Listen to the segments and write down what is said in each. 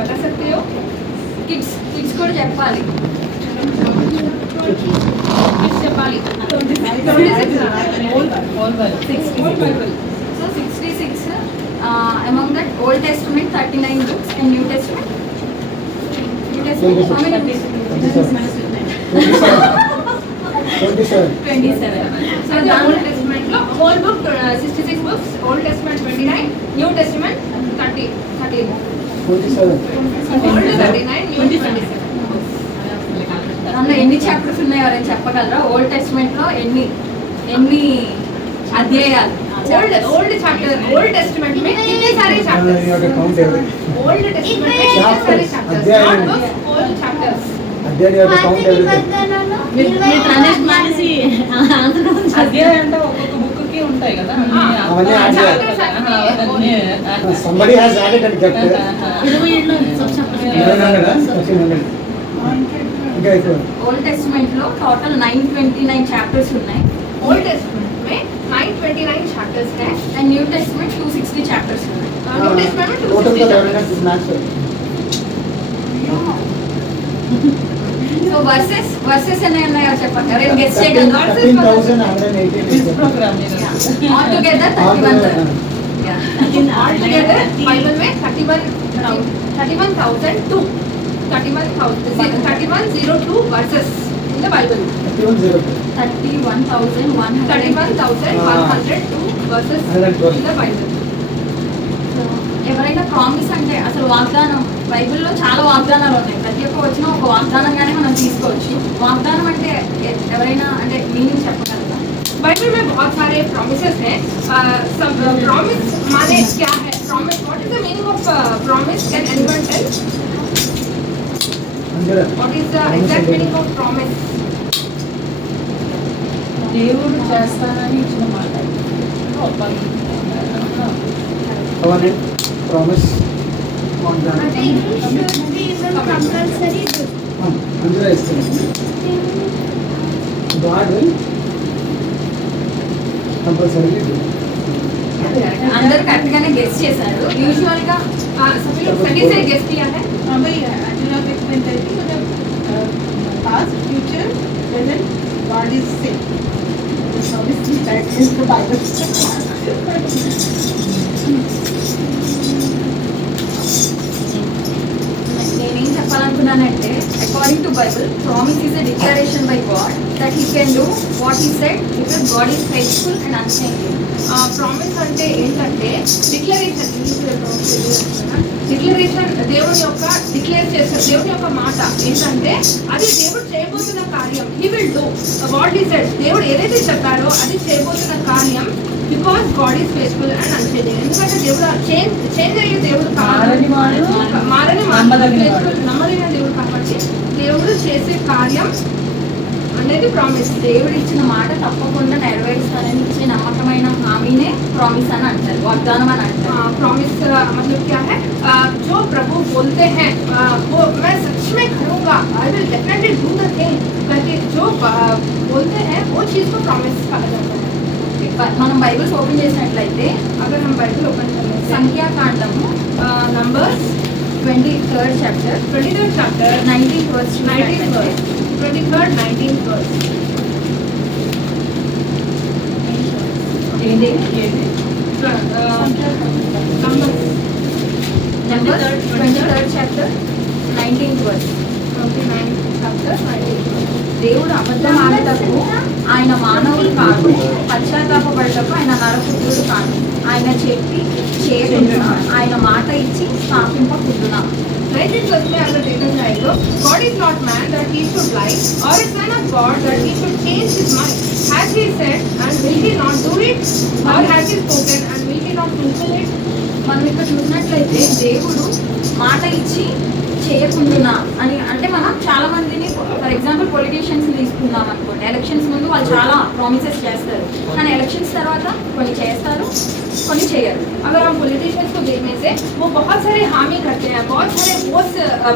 बता सकते हो? కిడ్స్ కూడా చెప్పాలి. किड्स చెప్పాలి. So 66 among that Old Testament 39 books and New Testament how many books? 27. So the Old Testament లో whole book 66 books, Old Testament 29, New Testament 30. Old 39, New 27. అందులో ఎన్ని చాప్టర్స్ ఉన్నాయో ఎవరైనా చెప్పగలరా? ఓల్డ్ టెస్ట్మెంట్ లో ఎన్ని అధ్యాయాలు? ओल्ड चैप्टर ओल्ड टेस्टमेंट में कितने सारे चैप्टर्स? ओल्ड टेस्टमेंट में कितने सारे चैप्टर्स? ओल्ड चैप्टर्स అధ్యాయం అంటే ఒక్కొక్క బుక్ కి ఉంటాయి కదా. somebody has added and kept it. Old Testament లో టోటల్ 929 చాప్టర్స్ ఉన్నాయి. ओल्ड टेस्टमेंट में 929 चैप्टर्स हैं అండ్ న్యూ టెస్ట్మెంట్ 260 చాప్టర్స్ ఉన్నాయి. न्यू टेस्टमेंट में total 260 chapters. సో వర్సెస్ ఎన్ని ఉన్నాయో చెప్పండి. ఎవరైనా గెస్ చేయగలరా? 13,118 program all together 31. All together Bible में 31,002 verses in the Bible. 31,102 verses in the Bible. ఎవరైనా ప్రామిస్ అంటే అసలు వాగ్దానం, బైబిల్లో చాలా వాగ్దానాలు ఉన్నాయి. ప్రతి ఒక్క వచ్చిన ఒక వాగ్దానంగానే మనం తీసుకోవచ్చు. వాగ్దానం అంటే ఎవరైనా అంటే మీనింగ్ చెప్పగలరా? बाइबल में बहुत सारे promises हैं. सब promise माने क्या है? Promise. What is the meaning of promise? Can anyone tell? What is the exact meaning of promise? దేవుడు చేస్తానని ఇచ్చిన మాట. promise God will compulsory do. అందరు కరెక్ట్ గానే గెస్ చేశారు. యూజువల్ గా सभी लोग सही से गेस किया है. Past, future, present, God is same. This obviously that is the Bible. నేనేం చెప్పాలనుకున్నానంటే according to Bible promise is a declaration by God that he can do what he said because God is faithful and unchanging. Promise అంటే ఏంటంటే declaration. Declaration దేవుని యొక్క declare చేసే దేవుని యొక్క మాట ఏంటంటే అది దేవుడు చేయబోతున్న కార్యం. He will do what he said. దేవుడు ఏదైతే చెప్పాడో అది చేయబోతున్న కార్యం. Because God is faithful and unchanging. ఎందుకంటే దేవుడు చేంజ్ అయ్యే దేవుడు మారని నమ్మదగిన దేవుడు కాబట్టి దేవుడు చేసే కార్యం అనేది ప్రామిస్. దేవుడు ఇచ్చిన మాట తప్పకుండా నెరవేరుస్తానని ఇచ్చే నమ్మకమైన హామీనే ప్రామిస్ అని అంటారు, వాగ్దానం అని అంటారు. प्रॉमिस मतलब क्या है? जो प्रभु बोलते हैं वो मैं सच में करूँगा. I will definitely do the thing करके जो बोलते हैं वो चीज़ को प्रॉमिस कहा जाता है. మనం బైబిల్స్ ఓపెన్ చేసినట్లయితే अगर हम बाइबल ओपन करें సంఖ్యాకాండము numbers 23rd chapter 23rd chapter 19th verse 19th verse 23rd 19th verse. ఏంటి? Numbers 23rd chapter 19th verse. 29th chapter 19th verse. దేవుడు అబద్ధం ఆడటకు ఆయన మానవుడు కాదు, పశ్చాత్తాపపడటకు ఆయన నరపుత్రుడు కాదు. ఆయన చెప్పి చేయకుండా ఆయన మాట ఇచ్చి స్థాపింపకుంటున్నా. 19th verse में अगर देखा जाए तो God is not man that he should lie, or a son of God that he should change his mind. Has he said and will he not do it, or has he spoken and will he not fulfill it? మనం ఇక్కడ చూసినట్లయితే దేవుడు మాట ఇచ్చి చేయకుండా అని అంటే మనం చాలా మందిని ఫర్ ఎగ్జాంపుల్ పొలిటీషియన్స్ తీసుకుందాం అనుకోండి. ఎలక్షన్స్ ముందు వాళ్ళు చాలా ప్రామిసెస్ చేస్తారు, కానీ ఎలక్షన్స్ తర్వాత కొన్ని చేస్తారు, కొన్ని చేయరు. अगर हम पॉलिटिशियंस को देखने से वो बहुत सारे हामी करते हैं, बहुत सारे ठोस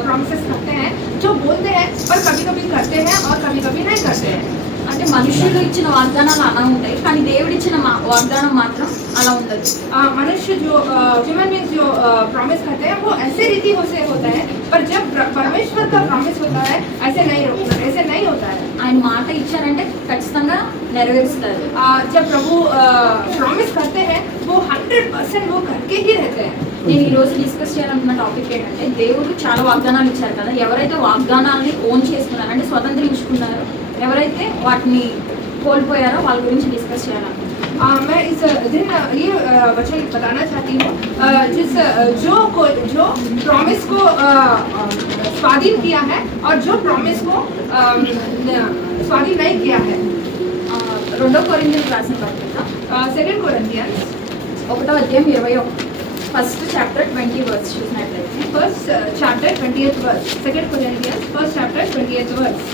प्रॉमिसेस करते हैं जो बोलते हैं पर कभी कभी करते हैं और कभी कभी नहीं करते हैं. అంటే మనుషులు ఇచ్చిన వాగ్దానాలు అలా ఉంటాయి, కానీ దేవుడు ఇచ్చిన వాగ్దానం మాత్రం అలా ఉండదు. मनुष्य जो ह्यूमन बींग्स जो प्रॉमिस करते हैं वो ऐसे रीति से होता है, पर जब परमेश्वर का प्रॉमिस होता है ऐसे नहीं होता है. ఆయన మాట ఇచ్చారంటే ఖచ్చితంగా నెరవేరుస్తారు. जब प्रभु प्रॉमिस करते हैं वो 100% वो करके ही रहते हैं. నేను ఈ రోజు డిస్కస్ చేయాలనుకున్న టాపిక్ ఏంటంటే దేవుడు చాలా వాగ్దానాలు ఇచ్చారు కదా, ఎవరైతే వాగ్దానాన్ని ఓన్ చేసుకున్నారో అంటే స్వతంత్రించుకున్నారో, ఎవరైతే వాటిని కోల్పోయారో వాళ్ళ గురించి డిస్కస్ చేయాలనుకుంటున్నాను. मैं इस दिन ये वचन बताना चाहती हूँ जो प्रॉमिस को स्वाधीन किया है और जो प्रॉमिस को स्वाधीन नहीं किया है. 2 కొరింథీయులకు రాసిన పత్రిక 2 Corinthians 1:21 ఫస్ట్ చాప్టర్ 20 వర్స్ చూసినట్లయితే, first chapter 20th verse. 2 Corinthians first chapter 20th verse.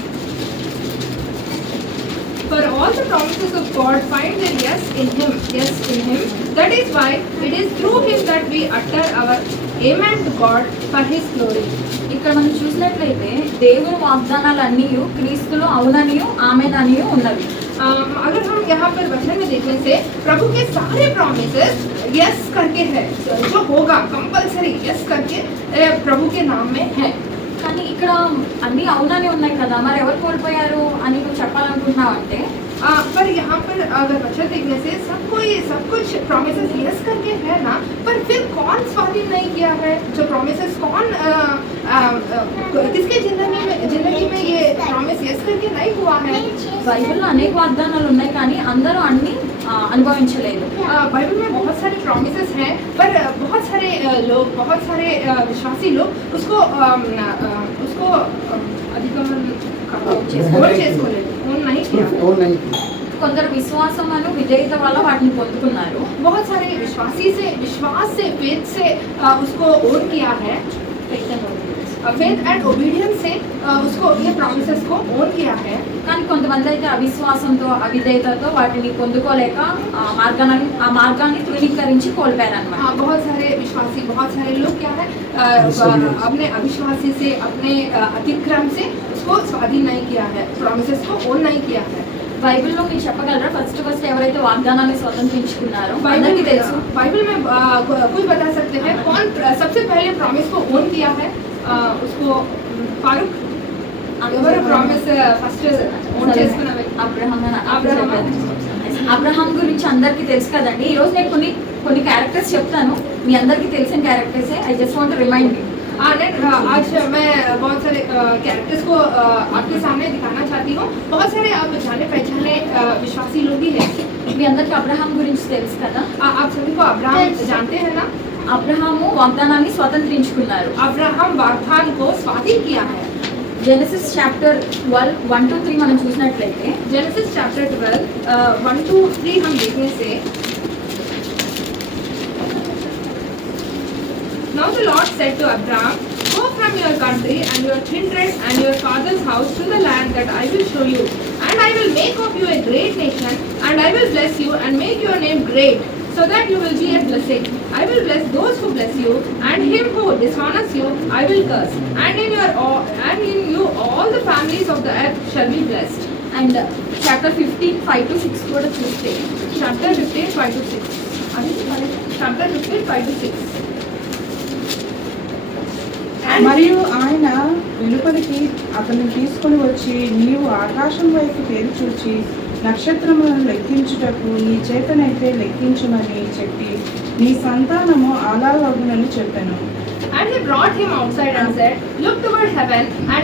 For all the promises of God find their yes in Him. That is why it is through Him that we utter our amen to God for His glory. ఇక్కడ మనం చూసినట్లయితే దేవుని వాగ్దానాలు అన్నీ క్రీస్తులో అవుననియు ఆమెననియు ఉన్నవి. अगर हम यहाँ पर वचन में देखने से प्रभु के सारे प्रॉमिसेस यस करके है, जो होगा कंपलसरी यस करके प्रभु के नाम में है. కానీ ఇక్కడ అన్నీ అవునని ఉన్నాయి కదా, మరి ఎవరు కోల్పోయారు అని నువ్వు చెప్పాలనుకుంటున్నావు అంటే, पर यहाँ पर अगर वचन देखने से सब कुछ प्रॉमिसेस यस करके है ना, पर फिर कौन स्वाधीन नहीं किया है? जो प्रॉमिसेस कौन किसके जिंदगी में ये प्रॉमिस यस करके नहीं हुआ है? బైబిల్లో అనేక వాగ్దానాలు ఉన్నాయి, కానీ అందరూ అన్ని అనుభవించలేదు. बाइबल में बहुत सारे प्रॉमिसेस हैं, पर बहुत सारे लोग, बहुत सारे विश्वासी लोग उसको अधिगमन नहीं किया. కొందరు విశ్వాసమును విధేయత వల్ల వాటిని పొందుకున్నారు. बहुत सारे विश्वास से फेथ से उसको ओन किया है. फेथ एंड ओबीडियंस से उसको ये प्रॉमिसेस को ओन किया है. కానీ కొంతమంది అయితే అవిశ్వాసంతో అవిధేయతతో వాటిని పొందుకోలేక ఆ మార్గాన్ని తృణీకరించి కోల్పోయారన్నమాట. बहुत सारे विश्वासी, बहुत सारे लोग क्या है अपने अविश्वासी से, अपने अतिक्रम से उसको स्वाधीन नहीं किया है, प्रॉमिसेस को ओन नहीं किया है. బైబిల్లో మీరు చెప్పగలరా ఫస్ట్ ఎవరైతే వాగ్దానాన్ని స్వతంత్రించుకున్నారో? అందరికీ తెలుసు. बाइबल में कोई बता सकते हैं कौन सबसे पहले प्रॉमिस को ओन किया है? उसको फारूक ఎవరు ప్రామిస్ ఫస్ట్ ఓన్ చేసుకున్న వ్యక్తి? అబ్రహాం గురించి అందరికీ తెలుసు కదండి. ఈ రోజు నేను కొన్ని క్యారెక్టర్స్ చెప్తాను, మీ అందరికీ తెలిసిన క్యారెక్టర్సే. I just want to remind you. आज मैं बहुत सारे कैरेक्टर्स को आपके सामने दिखाना चाहती हूँ. बहुत सारे आप जाने पहचाने विश्वासी लोग भी हैं. మీ అందరికీ అబ్రహాం గురించి తెలుసు కదా. आप सभी को अब्राहम जानते हैं ना? అబ్రహాము వాగ్దానాన్ని స్వతంత్రించుకున్నారు. अब्राहम वाग्दान को स्वाधीन किया है. జెనసిస్ చాప్టర్ 12 1-3 మనం చూసినట్లయితే, जेनेसिस चैप्टर 12 1-3 हम देखने से, Now the Lord said to Abraham, Go from your country and your kindred and your father's house to the land that I will show you, and I will make of you a great nation, and I will bless you and make your name great, so that you will be a blessing. I will bless those who bless you, and him who dishonors you I will curse. And in you all the families of the earth shall be blessed. And chapter 15 5-6 కూడా చూస్తే, Chapter 15 5-6. Chapter 15 5-6. మరియు ఆయన వెలుపలికి అతన్ని తీసుకొని వచ్చి, నీవు ఆకాశం వైపు తేరి చూచి నక్షత్రములను లెక్కించుటకు నీ చేతనైతే లెక్కించుమని చెప్పి నీ సంతానము అలాగగునని చెప్పెను. And he brought him outside and said, Look toward heaven and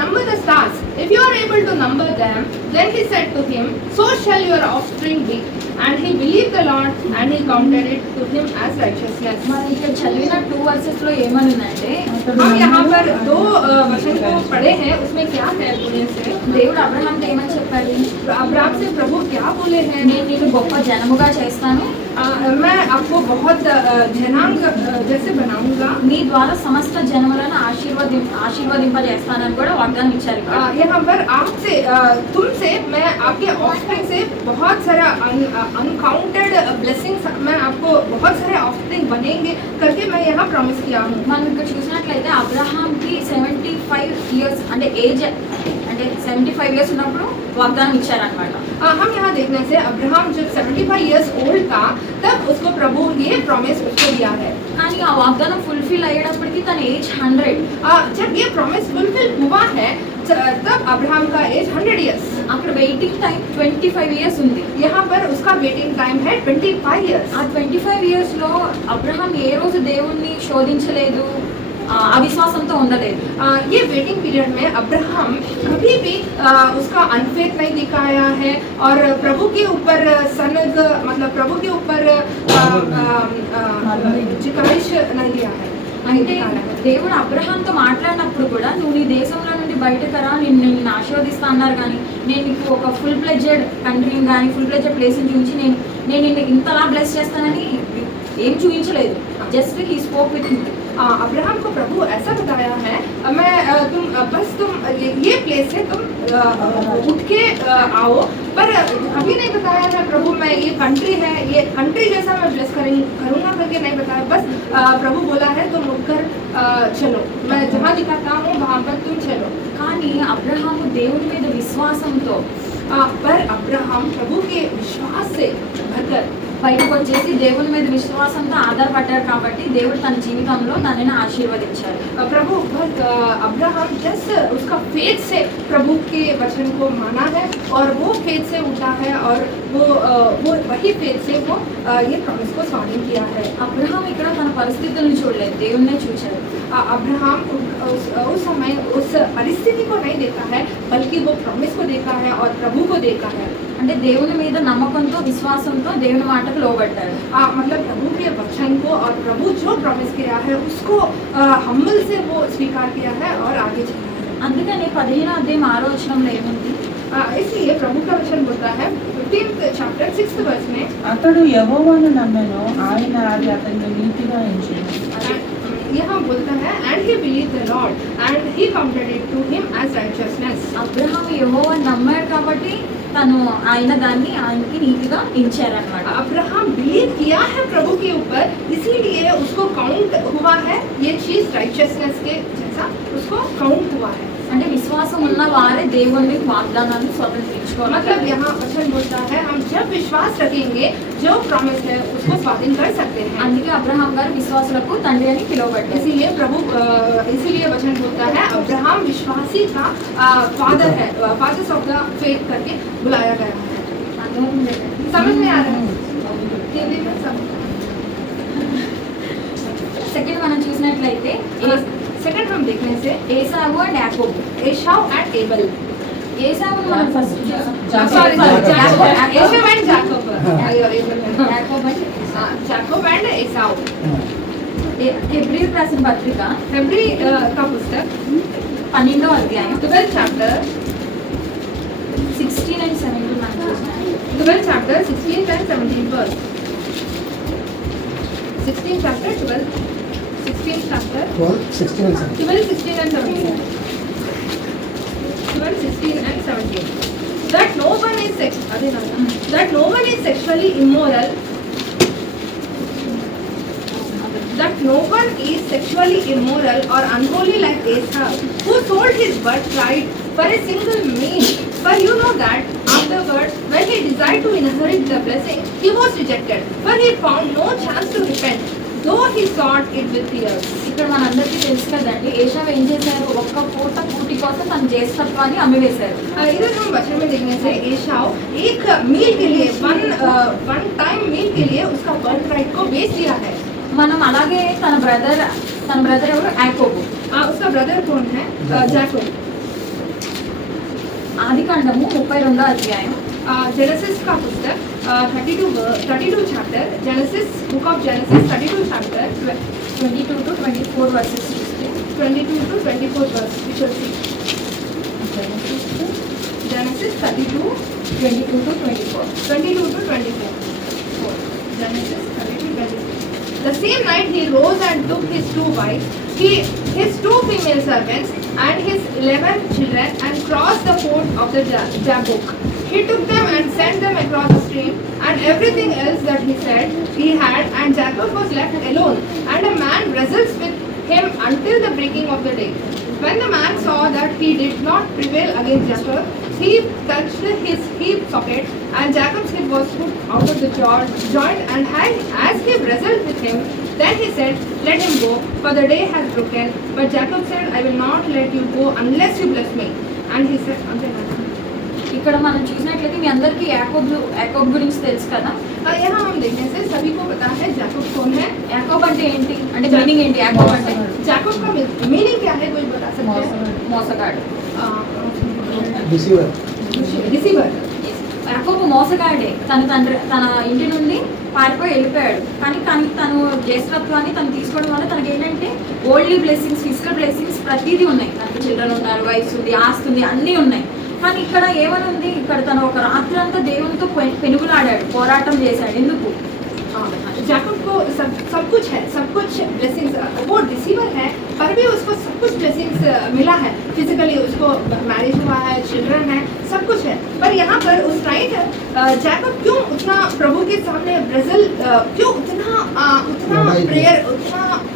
number the stars. If you are able to number them, then he said to him, So shall your offspring be. And he believed the Lord, and he counted it to him as righteousness. మనం ఇక్కడ చదివిన 2 versus లో ఏమనుందంటే, हम यहाँ पर 2 वचन को पढ़े हैं, उसमें क्या है बोलने से? దేవుడు అబ్రహాంతో ఏమని చెప్పాడు? अब्राहम से प्रभु क्या बोले हैं? నేను నీకు గొప్ప జనముగా చేస్తాను, मैं आपको बहुत जनांग जैसे बनाऊंगा, నీ ద్వారా సమస్త జనములను ఆశీర్వదింపజేస్తానని కూడా వాగ్దానం ఇచ్చారు. यहाँ पर आपसे तुमसे मैं आपके ऑफस्प्रिंग से बहुत सारा अनकाउंटेड ब्लेसिंग्स, मैं आपको बहुत सारे ऑफस्प्रिंग बनेंगे करके मैं यहाँ प्रॉमिस किया हूँ. మనం ఇక్కడ చూసినట్లయితే అబ్రహాంకి 75 ఇయర్స్ అంటే ఏజ్, అంటే అంటే 75 ఇయర్స్ ఉన్నప్పుడు వాగ్దానం ఇచ్చారనమాట. हम यहाँ देखने से अब्राहम जब 75 years old था तब उसको प्रभु ये प्रॉमिस उसको दिया है. కానీ ఆ వాగ్దానం ఫుల్ఫిల్ అయ్యేటప్పటికి తన ఏజ్ 100. जब ये प्रॉमिस फुलफिल हुआ है तब अब्राहम का एज 100 years. అక్కడ వెయిటింగ్ టైం 25 ఇయర్స్ ఉంది. यहाँ पर उसका वेटिंग टाइम है 25 years. ఆ 25 ఇయర్స్ లో అబ్రహాం ఏ రోజు దేవుణ్ణి శోధించలేదు, అవిశ్వాసంతో ఉండలేదు. ये वेटिंग पीरियड में अब्राहम कभी भी उसका अनफेथ नहीं दिखाया है और प्रभु के ऊपर सनद मतलब प्रभु के ऊपर जिकाइश नहीं दिया है. అంటే దేవుడు అబ్రహాంతో మాట్లాడినప్పుడు కూడా నువ్వు నీ దేశంలో నుండి బయటకు రా, నిన్ను ఆశీర్వదిస్తా అన్నారు, కానీ నేను నీకు ఒక ఫుల్ ప్లెడ్జెడ్ కంట్రీని కానీ ఫుల్ ప్లెడ్జెడ్ ప్లేస్ని చూపించి నేను నిన్ను ఇంతలా బ్లెస్ చేస్తానని ఏం చూపించలేదు. Just he spoke with him. Abraham को प्रभु ऐसा बताया है मैं तुम ये प्लेस से तुम उठ के आओ, पर अभी नहीं बताया था प्रभु मैं ये कंट्री है ये कंट्री जैसा मैं ब्लेस करूँगा करके नहीं बताया. बस प्रभु बोला है तुम उठकर चलो, मैं जहाँ दिखाता हूँ वहाँ पर तुम चलो. కానీ అబ్రహాము దేవుని మీద విశ్వాసంతో पर अब्राहम प्रभु के विश्वास से भरकर బయటకు వచ్చేసి దేవుని మీద విశ్వాసంతో ఆధారపడ్డారు కాబట్టి దేవుడు తన జీవితంలో తనని ఆశీర్వదించారు. प्रभु अब्राहम जस्ट उसका फेथ से प्रभु के वचन को माना है और वो फेथ से उठा है और वो वही फेथ से वो ये प्रॉमिस को स्वाधीन किया है. అబ్రహాం ఇక్కడ తన పరిస్థితులను చూడలేదు, దేవుణ్ణే చూశాడు. अब्राहम उस समय उस परिस्थिति को नहीं देखा है बल्कि वो प्रॉमिस को देखा है और प्रभु को देखा है. అంటే దేవుని మీద నమ్మకంతో విశ్వాసంతో దేవుని మాటకు లోబడ్డాడు. मतलब प्रभु के वचन को और प्रभु जो प्रॉमिस किया है उसको हम्बल से वो स्वीकार किया है और आगे चला है. అందుకని 15వ అధ్యాయం 6వ వచనంలో ఏముంది? इसलिए प्रभु का वचन बोलता है 15th chapter 6th verse में అతడు యెహోవాను నమ్మెను, ఆయన అది అతన్ని నీతిగా ఎంచెను. यहाँ बोलता है and he believed the Lord and he counted it to him as righteousness. Abraham యెహోవాను నమ్మాడు కాబట్టి తను దాన్ని ఆయనకి నీతిగా ఎంచారన్నమాట. अब्राहम बिलीव किया है प्रभु के ऊपर, इसीलिए उसको काउंट हुआ है ये चीज राइचियसनेस के जैसा उसको काउंट हुआ है. అంటే విశ్వాసం ఉన్న వారే దేవుని వాగ్దానాన్ని స్వతంత్రించుకోవాలి. मतलब यहाँ वचन बोलता है हम जब विश्वास रखेंगे जो प्रॉमिस है उसको स्वाधीन कर सकते हैं. అందుకే అబ్రహాం గారు విశ్వాసులకు తండ్రి అని పిలువబడ్డారు. इसीलिए वचन बोलता है अब्राहम विश्वासी का फादर है, फादर्स ऑफ द फेथ करके बुलाया गया है. समझ में आ रहा है? हिंदी में समझ. సెకండ్ మనం చూసినట్లయితే सेकंड हम देखने से ఏసావు అండ్ యాకోబు. एसाव एंड एबल. ఏసావును మనం ఫస్ట్ చూసాం. Sorry Esau and Jacob. యాకోబు అంటే जाकोब एंड एसाव. హెబ్రీయులకు రాసిన పత్రిక हेब्री का पुस्तक 12వ అధ్యాయం 12th chapter 16 and 17 మనం చూసాం. 12th chapter 16th and 17th verse. 16th chapter 12th 16th chapter 12, 16 and 17. 12, 16 and 17. 12, 16 and 17. That no one is sexually immoral. That no one is sexually immoral or unholy like Esau, who sold his birthright for a single meal. For you know that afterwards, when he desired to inherit the blessing, he was rejected, for he found no chance to repent, though he sought it with tears. ఇక్కడ మనందరికీ తెలుసు కదండి, ఏషావు ఏం చేశారు? ఒక్క పూట కూటి కోసం తన జ్యేష్ఠత్వాన్ని అమ్మివేశారు. इधर हम वचन में देखने से एसाव एक मील के लिए वन टाइम मील के लिए उसका बर्थ राइट को बेच दिया है. మనం అలాగే తన బ్రదర్ ఎవరు? యాకోబు. उसका ब्रदर कौन है? जैकोब. ఆదికాండము 32వ అధ్యాయం जेनेसिस का पुस्तक 32 chapter genesis book of genesis 32 chapter 22 to 24 versus చూస్తే 22 to 24 verse we shall see. Genesis 32 22 to 24. 22 to 24. Genesis 32 24. The same night he rose and took his 2 wives, his 2 female servants and his 11 children and crossed the ford of the Jabbok. He took them and sent them across the stream and everything else that he said he had, and Jacob was left alone, and a man wrestles with him until the breaking of the day. When the man saw that he did not prevail against Jacob, he touched his hip socket, and Jacob's hip was put out of the joint, and as he wrestled with him, then he said, "Let him go, for the day has broken." But Jacob said, "I will not let you go unless you bless me." And he said, ఇక్కడ మనం చూసినట్లయితే మీ అందరికీ యాకోబ్ గురించి తెలుసు కదా. यहाँ हम देखने से सभी को पता है जैकब कौन है. యాకోబ్ అంటే ఏంటి, అంటే మీనింగ్ ఏంటి యాకోబ్ అంటే? जैकब का मीनिंग क्या है, कोई बता सकते हैं? మోసగాడు, రిసీవర్. रिसीवर. యాకోబు మోసగాడే. తన ఇంటి నుండి పారిపోయి వెళ్ళిపోయాడు. కానీ తను జ్యేష్ఠత్వాన్ని తను తీసుకోవడం వల్ల తనకి ఏంటంటే ఓన్లీ బ్లెస్సింగ్స్, ఫిజికల్ బ్లెస్సింగ్స్ ప్రతిదీ ఉన్నాయి. తనకి చిల్డ్రన్ ఉన్నారు, వయసు ఉంది, ఆస్తి ఉంది, అన్నీ ఉన్నాయి. కానీ ఇక్కడ ఏమని ఉంది, ఇక్కడ తను ఒక రాత్రి అంతా దేవునితో పెనుగులాడాడు, పోరాటం చేశాడు. ఎందుకు? जैकब को सब कुछ है, सब कुछ ब्लेसिंग्स. वो रिसीवर है पर भी उसको सब कुछ ब्लेसिंग्स मिला है. फिजिकली उसको मैरिज हुआ है, चिल्ड्रन है, सब कुछ है. पर यहाँ पर उस नाइट जैकब क्यों उतना प्रभु के सामने ब्रेजिल, क्यों उतना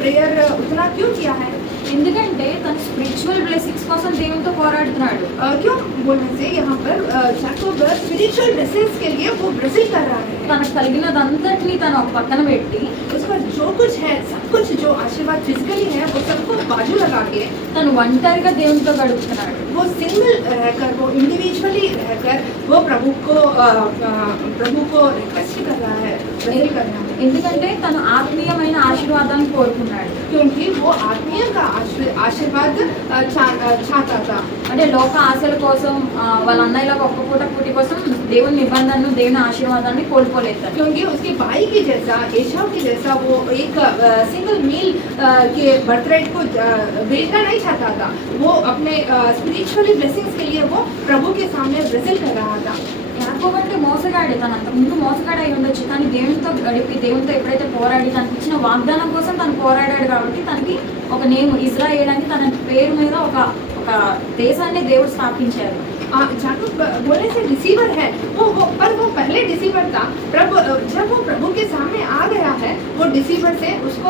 प्रेयर उतना क्यों किया है? ఎందుకంటే తను స్పిరిచువల్ బ్లెస్సింగ్స్ కోసం దేవునితో పోరాడుతున్నాడు. क्यों बोलने से यहाँ पर जैकब स्पिरिचुअल ब्लेसिंग्स के लिए वो ब्रेजिल कर रहा है. తనకు కలిగినదంతటిని తను ఒక పక్కన పెట్టి उसका जो कुछ है, सब कुछ जो आशीर्वाद फिजिकली है, वो सबको बाजू लगा के తను ఒంటరిగా దేవునితో గడుపుతున్నాడు. वो सिंगल रहकर, वो इंडिविजुअली रहकर वो प्रभु को रिक्वेस्ट कर रहा है, प्रेयर कर रहा है. ఎందుకంటే తను ఆత్మీయమైన ఆశీర్వాదాన్ని కోరుకున్నాడు. क्योंकि वो आत्मीय का आशीर्वाद चाहता था. అంటే లోక ఆశల కోసం వాళ్ళ అన్నయ్యలకు ఒక్క పూట పూటి కోసం దేవుని నిబంధనను, దేవుని ఆశీర్వాదాన్ని కోల్పోలేదు. क्योंकि उसके भाई की जैसा, एसाव की जैसा वो एक सिंगल मील के बर्थरेट को बेचना नहीं चाहता था. वो अपने स्पिरिचुअली ब्लेसिंग्स के लिए वो प्रभु के सामने ब्रेजिल कर रहा था. యాకోబు అంటే మోసగాడే. తను అంత ముందు మోసగాడు అయి ఉండొచ్చు, కానీ దేవునితో గడిపి దేవునితో ఎప్పుడైతే పోరాడి తనకి ఇచ్చిన వాగ్దానం కోసం తను పోరాడాడు కాబట్టి తనకి ఒక నేమ్ ఇజ్రాయేల్ అని తన పేరు మీద ఒక దేశాన్ని దేవుడు స్థాపించారు. जैकब बोलने से रिसीवर है पर वो पहले डिसीवर था. जब वो प्रभु के सामने आ गया है, वो डिसीवर से उसको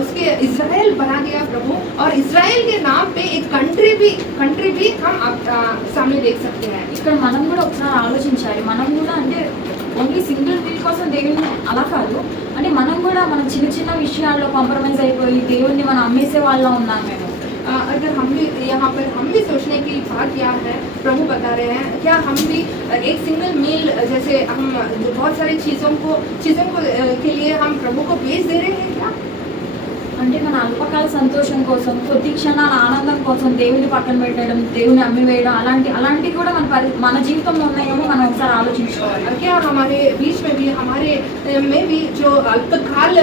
उसके इज़राइल बना दिया प्रभु. और इज़राइल के नाम पे एक कंट्री भी हम सामने देख सकते हैं. ఇక్కడ మనం కూడా ఒకసారి ఆలోచించాలి. మనం కూడా అంటే ఓన్లీ సింగిల్ వీల్ కోసం దేవుని అలా కాదు, అంటే మనం కూడా మన చిన్న విషయాల్లో కాంప్రమైజ్ అయిపోయి దేవుణ్ణి మనం అమ్మేసే వాళ్ళ ఉన్నాం మేము. अगर हम भी यहाँ पर हम भी सोचने की बात क्या है, प्रभु बता रहे हैं, क्या हम भी एक सिंगल मील जैसे हम बहुत सारी चीज़ों को के लिए हम प्रभु को बेच दे रहे हैं क्या? అంటే మన అల్పకాల సంతోషం కోసం, కొద్ది క్షణాల ఆనందం కోసం దేవుని పక్కన పెట్టడం, దేవుని అమ్మివేయడం, అలాంటివి కూడా మన జీవితంలో ఉన్నాయేమో మనం ఒకసారి ఆలోచించుకోవాలి. क्या हमारे बीच में भी जो अल्पकाल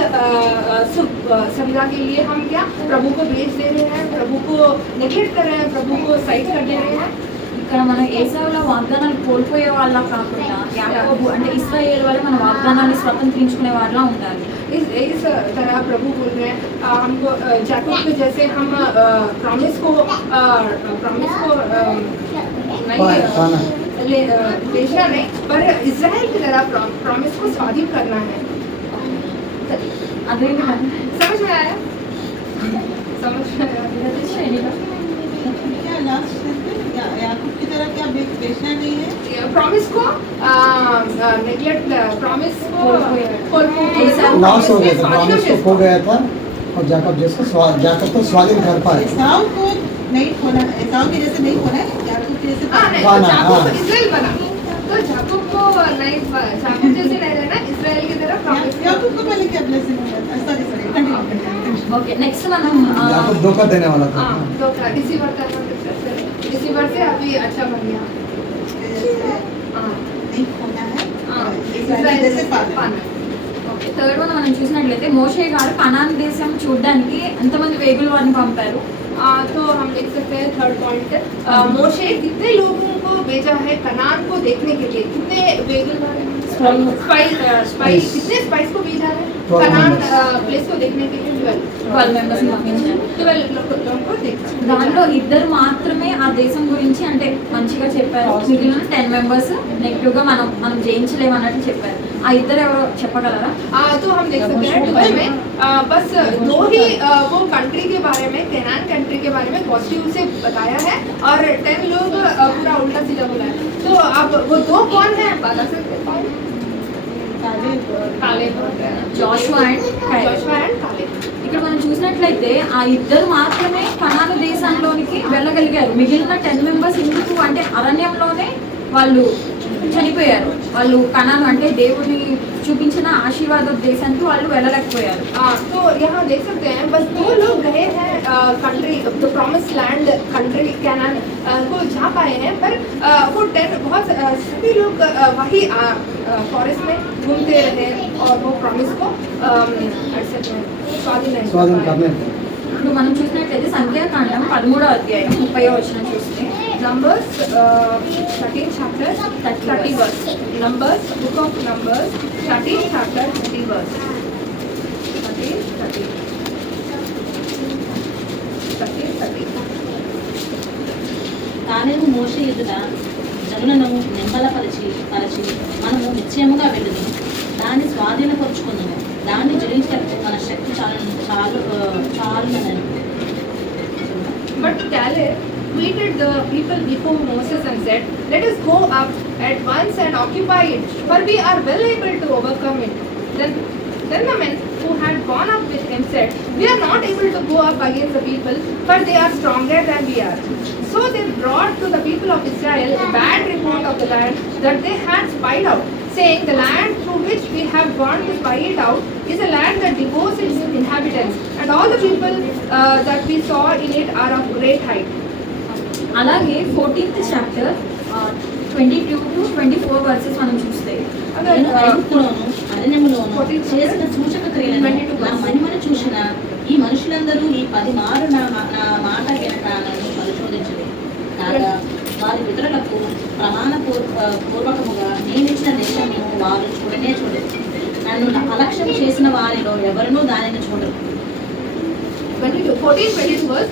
सुविधा के लिए हम क्या प्रभु को बेच दे रहे हैं, प्रभु को नेग्लेक्ट कर रहे हैं, प्रभु को साइड कर दे रहे हैं. ఇక్కడ మనం ఏసావులో వాగ్దానాలు కోల్పోయే వాళ్ళ కాకుండా యాకోబు అంటే ఇశ్రాయేలు వల్ల మన వాగ్దానాన్ని స్వతంత్రించుకునే వాళ్ళ ఉండాలి. इस तरह प्रभु बोल रहे हैं हमको जैकब को जैसे हम प्रॉमिस को बेचना नहीं, पर इज़राइल की तरह प्रॉमिस को स्वाधीन करना है. అదే समझ में आया? क्या लास्ट याकूब की तरह क्या बेचना नहीं है? प्रॉमिस को नेग्लेक्ट, प्रॉमिस को लॉस हो गया था, प्रॉमिस को खो गया था और जैकब को स्वाधीन कर पाए. एसाव को नहीं खोना, एसाव के जैसे नहीं खोना है, याकूब के जैसे इज़राइल बना. तो जाकूब को नहीं, जाकूब जैसे नहीं रहना, इज़राइल की तरफ प्रॉमिस. याकूब को पहले क्या ब्लेसिंग मिला? सॉरी ఓకే నెక్స్ట్ మనం जैकब धोखा देने वाला था. तो रिसीवर से अभी अच्छा बन गया. नहीं खोना है, इज़राइल जैसे पाना. ఓకే థర్డ్ వన్ మనం చూసినట్లయితే మోషే గారు కనాన్ దేశం చూడడానికి ఎంతమంది వేగుల వారిని పంపారు? तो हम देख सकते हैं थर्ड पॉइंट, मोशे कितने लोगों को भेजा है कनान को देखने के लिए? कितने वेगल स्पाइस कितने स्पाइस को भेजा है कनान प्लेस को देखने के लिए? 12 మెంబర్స్ పంపించారు. 12 लोगों को देखा. దాంట్లో ఇద్దరు మాత్రమే ఆ దేశం గురించి అంటే మంచిగా చెప్పారు. మిగిలిన 10 మెంబర్స్ నెగిటివ్ గా మనం జయించలేము అన్నట్టు చెప్పారు. ఆ ఇద్దరు ఎవరో చెప్పగలరా? तो हम देख सकते हैं 12 में बस 2 ही वो कंट्री के बारे में, केनान कंट्री के बारे में पॉजिटिव से बताया है और 10 लोग पूरा उल्टा सीधा बोला है। तो अब वो दो कौन है बता सकते हैं? काले Joshua and Caleb. Joshua and Caleb. ఇక్కడ మనం చూసినట్లయితే ఆ ఇద్దరు మాత్రమే కనాను దేశంలోనికి వెళ్ళగలిగారు. మిగిలిన 10 మెంబర్స్ ఎందుకు అంటే అరణ్యంలోనే వాళ్ళు చనిపోయారు. వాళ్ళు కనాను అంటే దేవుని చూపించిన ఆశీర్వాద దేశానికి వాళ్ళు వెళ్ళలేకపోయారు. तो यहाँ देख सकते हैं बस 2 लोग गए हैं country the promise land country canyon को जा पाए हैं, पर वो 10 बहुत सभी लोग वही फॉरेस्ट में घूमते रहे और वो प्रॉमिस को स्वाधीन नहीं कर स्वाधीन पाए। करने ఇప్పుడు మనం చూసినట్లయితే సంఖ్యాకాండం 13వ అధ్యాయం 30వ వచనం చూస్తే Numbers 13 chapter 30 verse. Numbers, book of Numbers 13 chapter 30 verse. 13. కాలేబు మోషే ఎదుట జనులను నింబలపరిచి మనము నిశ్చయముగా వెళ్ళి దాన్ని స్వాధీనపరుచుకున్నాము. దాన్ని జయించడానికి మన శక్తి చాలునని. But Caleb tweeted the people before Moses and said, "Let us go up at once and occupy it, for we are well able to overcome it." Then the men who had gone up with him said, "We are not able to go up against the people, for they are stronger than we are." So they brought to the people of Israel a bad report of the land that they had spied out, saying, "The land through which we have gone to spy it out is a land that devours its inhabitants, and all the people that we saw in it are of great height." అలాగే 14th chapter 22 to 24 versus మనం చూస్తే నేను ఐగుప్తులోను అరణ్యములోను చేసిన సూచక క్రియలను నా మహిమను చూసిన ఈ మనుషులందరూ ఈ 10 మారు నా మాట వినక నన్ను పరిశోధించలేదు. కాగా వారి పితరులకు పూర్వకముగా నేనిచ్చిన దేశము వారు చూడలేదు. నన్ను అలక్ష్యం చేసిన వారిలో ఎవరునూ దానిని చూడరు. 14-22 verse.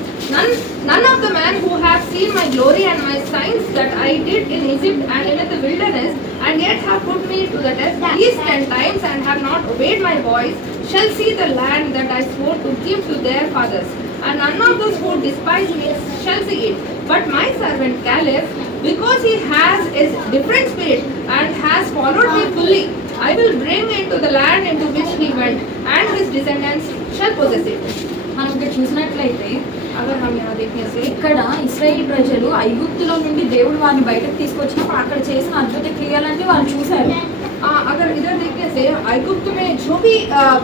None of the men who have seen my glory and my signs that I did in Egypt and in the wilderness, and yet have put me to the test these 10 times and have not obeyed my voice, shall see the land that I swore to give to their fathers. And none of those who despise me shall see it. But my servant Caleb, because he has a different spirit and has followed me fully, I will bring into the land into which he went, and his descendants shall possess it. మనం ఇక్కడ చూసినట్లయితే अगर हम यहाँ देखने से ఇక్కడ ఇశ్రాయేల్ ప్రజలు ఐగుప్తులో నుండి దేవుడు వారిని బయటకు తీసుకొచ్చినప్పుడు అక్కడ చేసిన అద్భుత క్రియలన్నీ వాళ్ళు చూశారు. अगर इधर देखने से ऐगुप्त में जो भी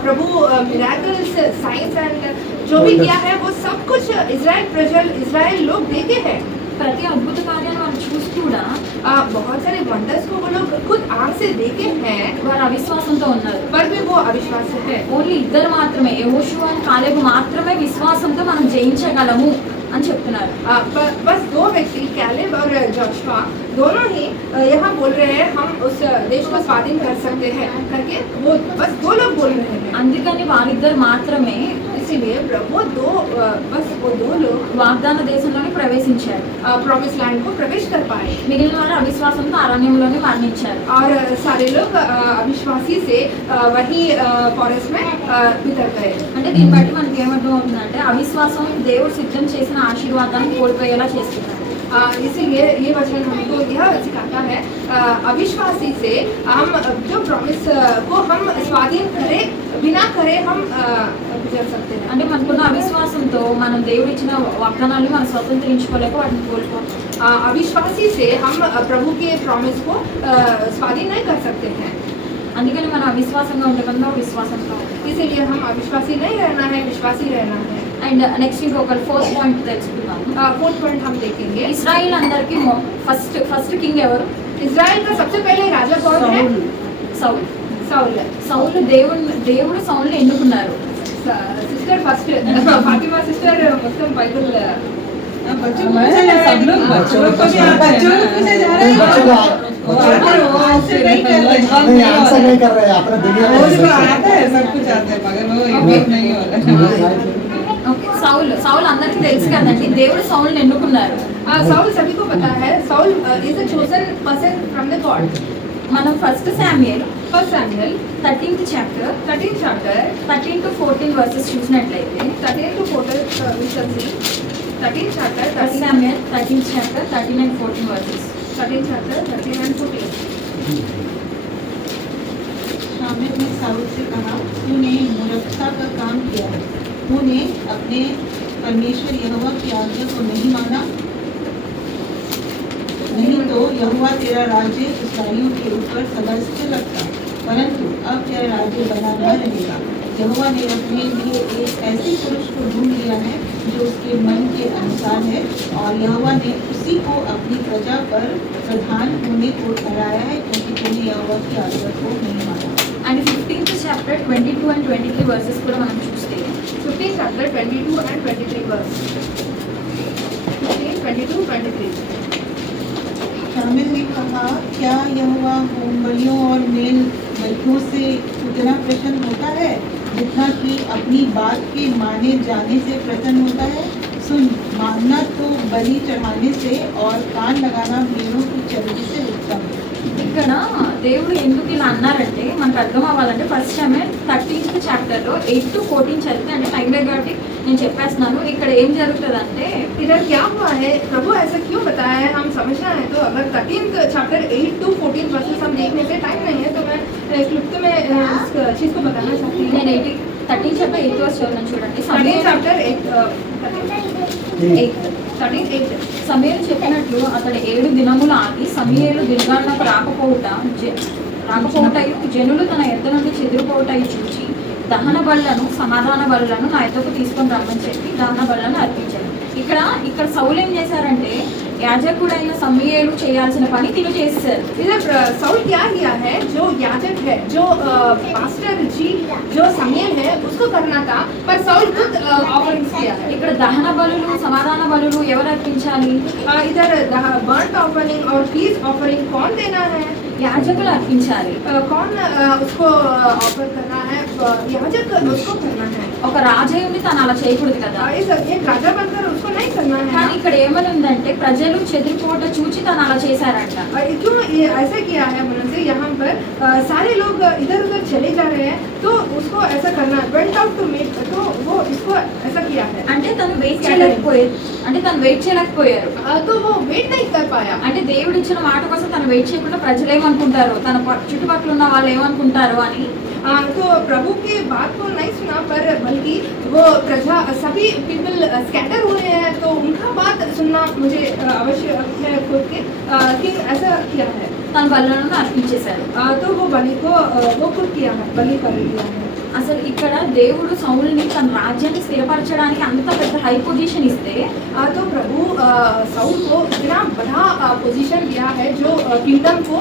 प्रभु मिराकल्स साइंस एंड जो भी किया है वो सब कुछ इजराइल लोग देखे हैं. ప్రతి అద్భుత కార్యాన్ని వాళ్ళు చూసి కూడా बहुत सारे वंडर्स को वो लोग खुद आंख से देखे हैं, వారు అవిశ్వాసంతో ఉన్నారు. पर भी वो अविश्वास है. ఓన్లీ ఇద్దరు మాత్రమే యెహోషువ అండ్ కాలేబు మాత్రమే విశ్వాసంతో మనం జయించగలము అని చెప్తున్నారు. बस 2 व्यक्ति कैलेब और जोशुआ दोनों ही यहाँ बोल रहे हैं हम उस देश को स्वाधीन कर सकते हैं करके, वो बस 2 लोग बोल रहे हैं. అందుకని వారిద్దరు మాత్రమే इसीलिए वो 2 लोग వాగ్దాన దేశంలోని ప్రవేశించారు. प्रॉमिस लैंड को प्रवेश कर पाए. మిగిలిన వారు అవిశ్వాసంతో అరణ్యంలోనే మరణించారు. और सारे लोग अविश्वासी से वही फॉरेस्ट में भीतर गए. అంటే దీన్ని బట్టి మనకి ఏమర్థం అవుతుందంటే అవిశ్వాసం దేవుడు సిద్ధం చేసిన ఆశీర్వాదాన్ని కోల్పోయేలా చేస్తున్నారు. इसीलिए ये वचन हमको यह सिखाता है अविश्वासी से हम जो प्रॉमिस को हम स्वाधीन करे बिना करे हम गुजर सकते हैं. అంటే మనకున్న అవిశ్వాసంతో మనం దేవుడు ఇచ్చిన వాగ్దానాన్ని మనం స్వతంత్రించుకోలేక వాటిని కోల్పోతాం. अविश्वासी से हम प्रभु के प्रॉमिस को स्वाधीन नहीं कर सकते हैं. అందుకని మనం అవిశ్వాసంగా ఉండకుండా విశ్వాసంతో. इसीलिए हम अविश्वासी नहीं रहना है, विश्वासी रहना है. అండ్ నెక్స్ట్ ఇంకొక 4th పాయింట్ తెలుసుకుందాం. 4th पॉइंट हम देखेंगे. ఇశ్రాయేల్ అందరికి ఫస్ట్ కింగ్ ఎవరు? इजराइल का सबसे पहले राजा कौन है? సౌలు. साउल. దేవుడు సౌలుని ఎన్నుకున్నారు. सिस्टर फर्स्ट फातिमा सिस्टर मुस्लिम बाइबल बच्चों को पूछा जा रहा है, बच्चों को भी बच्चों को पूछा जा रहा है. नहीं आंसर नहीं कर रहे अपने दुनिया में उसको आता है, सब कुछ आता है, मगर वो इम्प्रूव नहीं हो रहा. ఓకే, సౌలు అందరికీ తెలుసు కదండి. దేవుడు సౌలుని ఎన్నుకున్నారు. साउल सभी को पता है. Saul is a chosen person from the God. మనం first Samuel First Samuel 13th chapter 13th chapter 13 to 14 verses చూసినట్లయితే 13 to 14 we shall see 13th chapter first 13 Samuel 13th chapter 13 and 14 verses 13th chapter 13 and 14. शामिल ने Saul से कहा, तूने मूर्खता का काम किया है। तूने अपने परमेश्वर यहोवा की आज्ञा को नहीं माना, नहीं तो यहोवा तेरा राज्य इस्राएलियों के ऊपर सदा स्थिर रखता, परंतु अब तेरा राज्य बना न रहेगा। यहोवा ने अपने लिए एक ऐसे पुरुष को ढूंढ लिया है जो उसके मन के अनुसार है, और यहोवा ने उसी को अपनी प्रजा पर प्रधान होने को ठहराया है, क्योंकि तूने यहोवा की आज्ञा को नहीं माना। And 15th chapter 22 and 23 versus కూడా మనం చూస్తే 15th chapter 22 and 23 verse. 15, 22, 23. शामिल ने कहा, क्या यहोवा होम बलियों और मेल बलियों से उतना प्रसन्न होता है जितना कि अपनी बात के माने जाने से प्रसन्न होता है? सुन, मानना तो बलि चढ़ाने से और कान लगाना भेड़ों की चर्बी से उत्तम है। ఇక్కడ దేవుడు ఎందుకు ఇలా అన్నారంటే మనకు అర్థం అవ్వాలంటే ఫస్ట్ శామ్యుయల్ 13th చాప్టర్లో 8 to 14 చదివితే అంటే టైం లేదు కాబట్టి నేను చెప్పేస్తున్నాను. ఇక్కడ ఏం జరుగుతుందంటే इधर क्या हुआ है, प्रभु ऐसा क्यों बताया है, हम समझना है। तो अगर 13th chapter 8 to 14 verses हम देखने से टाइम नहीं है, तो मैं क्लिप्त में इस चीज को बताना चाहती हूँ। నేను 13 చాప్టర్ 8 వర్స్ చదివాను చూడండి. 13th chapter 8 13 8 సమూయేలు చెప్పినట్లు అతడు 7 దినములు ఆగి సమూయేలు గిల్గాలునకు రాకపోవటయు జనులు తన ఎద్ద నుండి చెదిరిపోవటయు చూచి దహన బలులను సమాధాన బలులను నా ఎద్దకు తీసుకొని రమ్మని చెప్పి దహన బలులను అర్పించారు. ఇక్కడ సౌలు ఏం చేశారంటే యాజకుడైన సమూయేలు చేయాల్సిన పని తిను చేశారు. इधर साउल क्या किया है, जो याजक है, जो पास्टर जी, जो समूएल है, उसको करना था, पर साउल खुद ऑफरिंग्स किया है। ఇక్కడ దహన బలులు సమాధాన బలులు ఎవరు అర్పించాలి? इधर बर्nt ऑफरिंग और पीस ऑफरिंग कौन देना है? యాజకులు అర్పించాలి. कौन उसको ऑफर करना है? याजक उसको करना है। ఒక రాజయుని తను అలా చేయకూడదు కదా. एक राजा बनकर उसको नहीं करना కానీ है। ఇక్కడ ఏమని ఉందంటే ప్రజలు చెదిరిపోవట చూచి తను అలా చేశారంట. क्यों ये ऐसा किया है बोले से, यहाँ पर सारे लोग इधर उधर चले जा रहे हैं, तो उसको ऐसा करना है, वेंट आउट टू मीट, तो वो इसको ऐसा किया है। అంటే तను వెయిట్ చేయలేకపోయారు. तो वो वेट नहीं कर पाया। అంటే దేవుడు ఇచ్చిన మాట కోసం తను వెయిట్ చేయకుండా ప్రజలు ఏమనుకుంటారు, తన చుట్టుపక్కల ఉన్న వాళ్ళు ఏమనుకుంటారు అని तो प्रभु की बात को नहीं सुना, पर बल्कि वो प्रजा सभी पीपल स्कैटर हो रहे हैं, तो उनका बात सुनना मुझे आवश्यक है खुद के कि ऐसा किया है। తన బలులను అర్పించేశారు. तो वो बलि को वो खुद किया है, बलि कर दिया है। అసలు ఇక్కడ దేవుడు సౌలుని తన రాజ్యాన్ని స్థిరపరచడానికి అంత పెద్ద హై పొజిషన్ ఇస్తే तो प्रभु साउल को इतना बड़ा पोजीशन दिया है, जो किंगडम को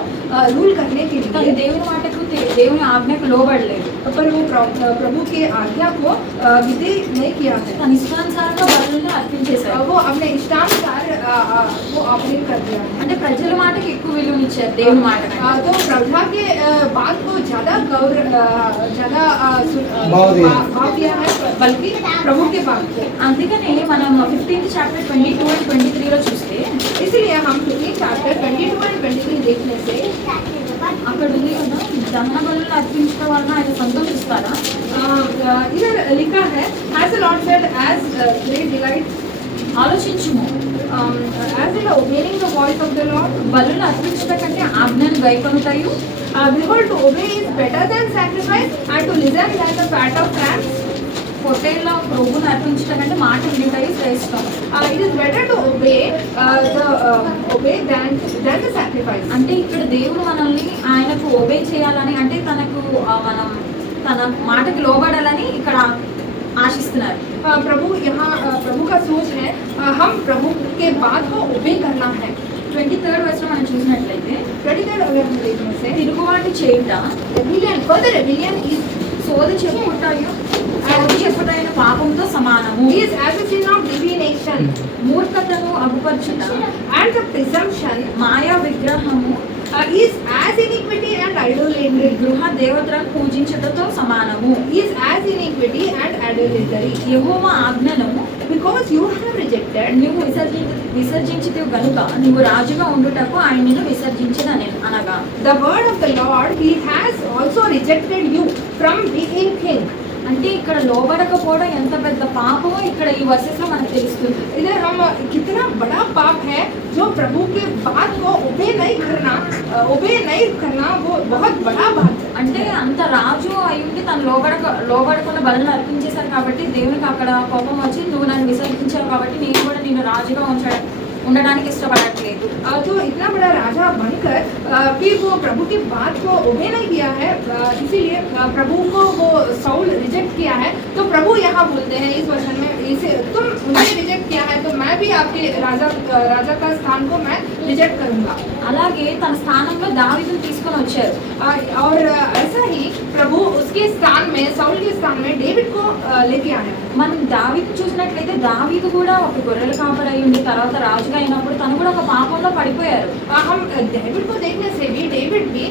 रूल करने के తను लिए, దేవుని మాటకు దేవుని ఆజ్ఞకు లోబడలేదు. पर वो प्रभु के आज्ञा को विधि नहीं किया है। తన ఇష్టానుసారంగా బలులను అర్పించేశారు. वो अपने इष्टानुसार वो ऑफरिंग कर दिया है। అంటే ప్రజల మాటకి ఎక్కువ విలువనిచ్చారు దేవుని మాట तो प्रजा के बात को ज्यादा ज्यादा भाव दिया। भाव दिया है, बल्कि प्रभु के बात को। అందుకనే మనం 15th చాప్టర్ 22 and 23 లో చూస్తే इसलिए हम 15 चैप्टर 22 और 23 देखने से అక్కడ ఉంది కదా దహన బలులను అర్పించడం వలన ఆయన సంతోషిస్తారా? इधर लिखा है, has the Lord said as great delight, ఆలోచించుము. as in obeying the voice of the Lord, బలులు అర్పించడం కంటే ఆజ్ఞను గైకొనుటయు behold, to obey is better than sacrifice, and to listen than the fat of rams. పొట్టేళ్ళ ప్రభువును అర్పించడం కంటే మాట వినుటయు శ్రేష్టం. It is better to obey obey than the sacrifice. అంటే ఇక్కడ దేవుడు మనల్ని ఆయనకు ఒబే చేయాలని అంటే తనకు మనం తన మాటకి లోబడాలని ఇక్కడ ఆశిస్తున్నారు. प्रभु यहाँ प्रभु का सोच है, हम प्रभु के बात को obey करना है। 23rd verse లో మనం చూసినట్లయితే 23rd अगर हम देखने से, తిరుగుబాటు చేయుట further rebellion is సోది చెప్పుటైన పాపంతో సమానము. is as a sin of divination, మూర్ఖతను అగుపరచుట and the presumption మాయా విగ్రహము is as iniquity and idolatry. గృహ దేవతలను పూజించుటతో సమానము. Is as iniquity and idolatry. యెహోవా ఆజ్ఞను because you have rejected. నువ్వు విసర్జించితివి గనుక నువ్వు రాజుగా ఉండుటకు ఆయన నిన్ను విసర్జించదని అనగా The word of the Lord, he has also rejected you from being king. అంటే ఇక్కడ లోబడకపోవడం ఎంత పెద్ద పాపమో ఇక్కడ ఈ వర్సెస్ లో మనకు తెలుస్తుంది. इधर हम कितना बड़ा पाप है जो प्रभु के बात को ओबे नहीं करना वो बहुत बड़ा बात है. అంటే అంత రాజు అయ్యుండి తను లోబడకుండా బలను అర్పించేశారు కాబట్టి దేవునికి అక్కడ కోపం వచ్చి నువ్వు నన్ను విసర్జించావు కాబట్టి నేను కూడా నిన్ను రాజుగా ఉండడానికి ఇష్టపడట్లేదు. तो इतना बड़ा राजा बनकर भी वो प्रभु की बात को ओबे नहीं किया है, इसीलिए प्रभु को वो साउल रिजेक्ट किया है. तो प्रभु यहाँ बोलते हैं इस वचन में, इसे तुम मुझे रिजेक्ट किया है तो मैं भी आपके राजा का स्थान को मैं रिजेक्ट करूंगा. అలాగే తన స్థానంలో దావీదును తీసుకొని వచ్చారు. और ऐसा ही प्रभु उसके स्थान में, साउल के स्थान में डेविड को लेके आया. మనం దావీదు చూసినట్లయితే దావీదు కూడా ఒక గొర్రెల కాపరి అయి ఉండి తర్వాత రాజుగా అయినప్పుడు తను కూడా ఒక పాపంలో పడిపోయారు. हम डेविड को देखने से भी डेविड भी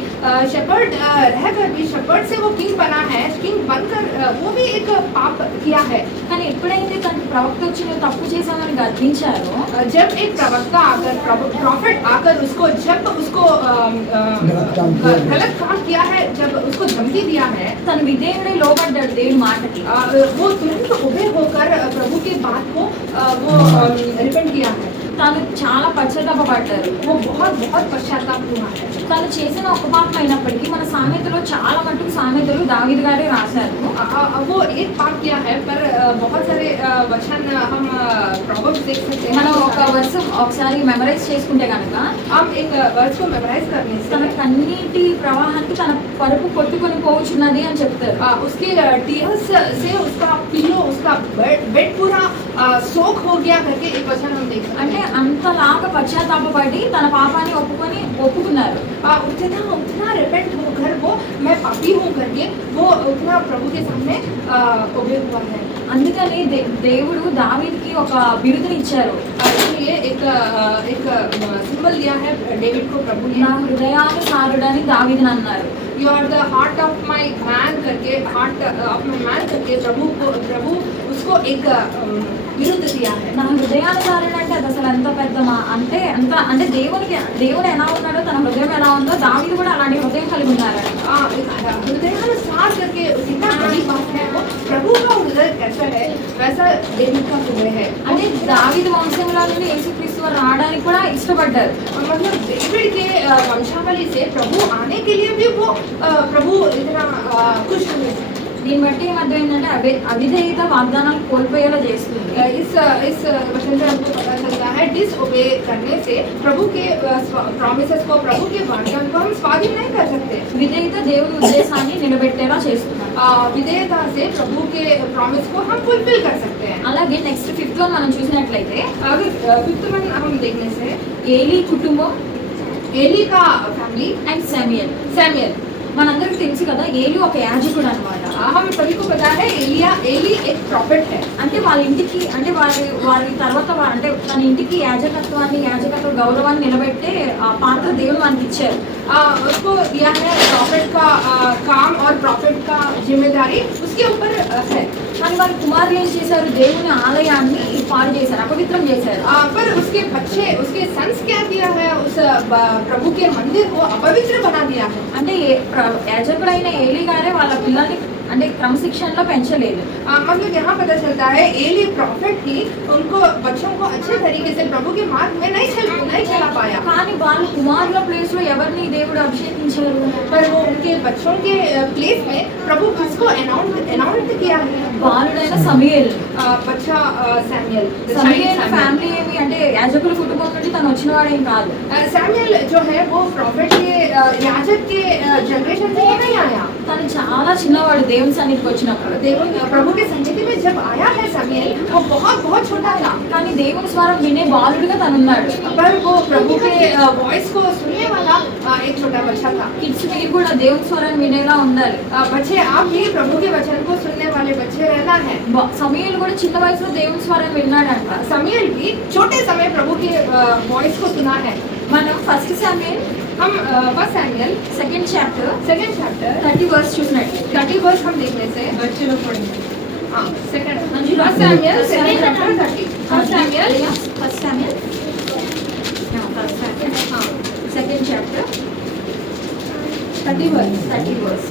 शेपर्ड रहकर भी शेपर्ड से वो किंग बना है, किंग बनकर वो भी एक पाप किया है. కానీ ఎప్పుడైతే తనకి ప్రవక్త వచ్చి నువ్వు తప్పు చేశామని గర్దించారో जब एक प्रवक्ता आकर, प्रॉफिट आकर उसको गलत काम किया है, जब उसको धमकी दिया है, తను విధేయుడై లోబడ్డాడు దేవుని మాటకి. वो तुरंत उबे होकर प्रभु की बात को वो रिपेंट किया है. తను చాలా పశ్చాత్తాపడ్డారు. वो बहुत पश्चाताप हुआ है. తను చేసిన ఒక పాపం అయినప్పటికీ మన సామెతలో చాలా మటుకు సామెతలు దావీదు గారే రాశారు. वो एक पाप किया है पर बहुत सारे वचन हम प्रॉब्स देख सकते మనం हैं. ఒక వర్షం ఒకసారి మెమరైజ్ చేసుకుంటే కనుక हम एक वर्ड को मेमोराइज करने తన से కన్నీటి ప్రవాహానికి తన పరుపు కొట్టుకొని పోవచ్చున్నది అని చెప్తారు. उसके टीयर्स से उसका पिलो, उसका बेड पूरा सोख हो गया करके एक वचन हम देख सकते అంటే हैं. అంతలాగా పశ్చాత్తాపడి తన పాపాన్ని ఒప్పుకున్నారు. उतना रिपेंट होकर वो मैं पापी हूँ करके वो उतना प्रभु के सामने ओबे हुआ है. అందుకని దేవుడు దావీదుకి ఒక బిరుదుని ఇచ్చారు. इसलिए एक सिंबल दिया है डेविड को प्रभु ने. నా హృదయానుసారుడని దావీదుని అన్నారు. You are the heart of my man करके, हार्ट ऑफ माई मैन करके प्रभु उसको एक विरुद्ध दिया है. నా హృదయానుసారుడు అంటే అది అసలు ఎంత పెద్ద అంటే దేవుడు ఎలా ఉన్నాడో తన హృదయం ఎలా ఉందో దావీదు కూడా అలాంటి హృదయం కలిగి ఉన్నారు. हृदयानुसार करके इतना बड़ी बात है. वो प्रभु का हृदय कैसा है वैसा डेविड का हृदय है. అంటే దావీదు వంశంలో నుండి యేసుక్రీస్తు వారు రావడానికి కూడా ఇష్టపడ్డారు. मतलब डेविड के वंशावली से प्रभु आने के लिए भी वो प्रभु इतना खुश हुए. దీన్ని बట్టి ఏమర్థం ఏంటంటే అవిధేయత వాగ్దానాలు కోల్పోయేలా చేస్తుంది. इस वचन से हमको पता चलता है डिसओबे करने से प्रभु के प्रॉमिसेस को, प्रभु के वाग्दान को हम स्वाधीन नहीं कर सकते. విధేయత దేవుని ఉద్దేశాన్ని నిలబెట్టేలా చేస్తుంది. विधेयता से प्रभु के प्रॉमिस को हम फुलफिल कर सकते हैं. అలాగే నెక్స్ట్ 5th వన్ మనం చూసినట్లయితే अगर फिफ्थ वन हम देखने से ఏలీ కుటుంబం एली का फैमिली అండ్ శామ్యూయల్. మనందరికీ తెలుసు కదా ఏలీ ఒక యాజకుడు అన్నమాట. हम सभी को पता है एली एक प्रॉफिट है. అంటే వాళ్ళ ఇంటికి అంటే వారి తర్వాత అంటే తన ఇంటికి యాజకత్వ గౌరవాన్ని నిలబెట్టే ఆ పాత్ర దేవుడు మనకి ఇచ్చారు. उसको दिया है प्रॉफिट का काम और प्रॉफिट का जिम्मेदारी उसके ऊपर है. కానీ వాళ్ళ కుమారులు ఏం చేశారు? దేవుని ఆలయాన్ని పాడు చేశారు, అపవిత్రం చేశారు. पर उसके बच्चे, उसके सन्स क्या किया है? उस प्रभु के मंदिर को अपवित्र बना दिया है. అంటే యాజకుడైన ఏలీ గారే వాళ్ళ పిల్లల్ని అంటే క్రమశిక్షణలో పెంచలేదు. मतलब यहाँ पता चलता है एली प्रॉफिट ही उनको बच्चों को अच्छे तरीके से प्रभु के मार्ग में नहीं चला पाया. కానీ వాళ్ళ కుమారుల ప్లేస్ లో ఎవరిని దేవుడు అభిషేకించారు? पर वो उनके बच्चों के प्लेस में प्रभु किसको अनाउंस किया है? బాలుడైన సమూయేల్. बच्चा सैमुएल. ఫ్యామిలీ ఏమి అంటే యాజకుల కుటుంబం నుండి తను వచ్చిన వాడేం కాదు. सैमुएल जो है वो प्रॉफिट के याजक के जनरेशन से नहीं आया. తను చాలా చిన్నవాడు దేవుని సన్నిధికి వచ్చినప్పుడు. प्रभु के सन्निधि में जब आया है सैमुएल वो बहुत छोटा था. కానీ దేవుని స్వరం వినే బాలుడిగా తను ఉన్నాడు. पर वो प्रभु के वॉइस को सुनने वाला एक छोटा बच्चा था. కిడ్స్ మీరు కూడా దేవుని స్వరాన్ని వినేలా ఉండాలి. बच्चे आप भी प्रभु के वचन को सुनने वाले बच्चे रहना है. సమూయేల్ కూడా చిన్న వయసులో దేవుని స్వరం విన్నాడంట. सैमुएल भी छोटे समय प्रभु के वॉइस को सुना है. మనం ఫస్ట్ శామ్యూయల్ हम first Samuel second chapter 2nd chapter 30 verse చూసినట్టు 30 वर्ष हम देखने से बच्चे लोग पढ़ेंगे. Second Manjula, first Samuel First second Samuel. Chapter 30 first Samuel first Samuel second chapter 30 verse 30 verse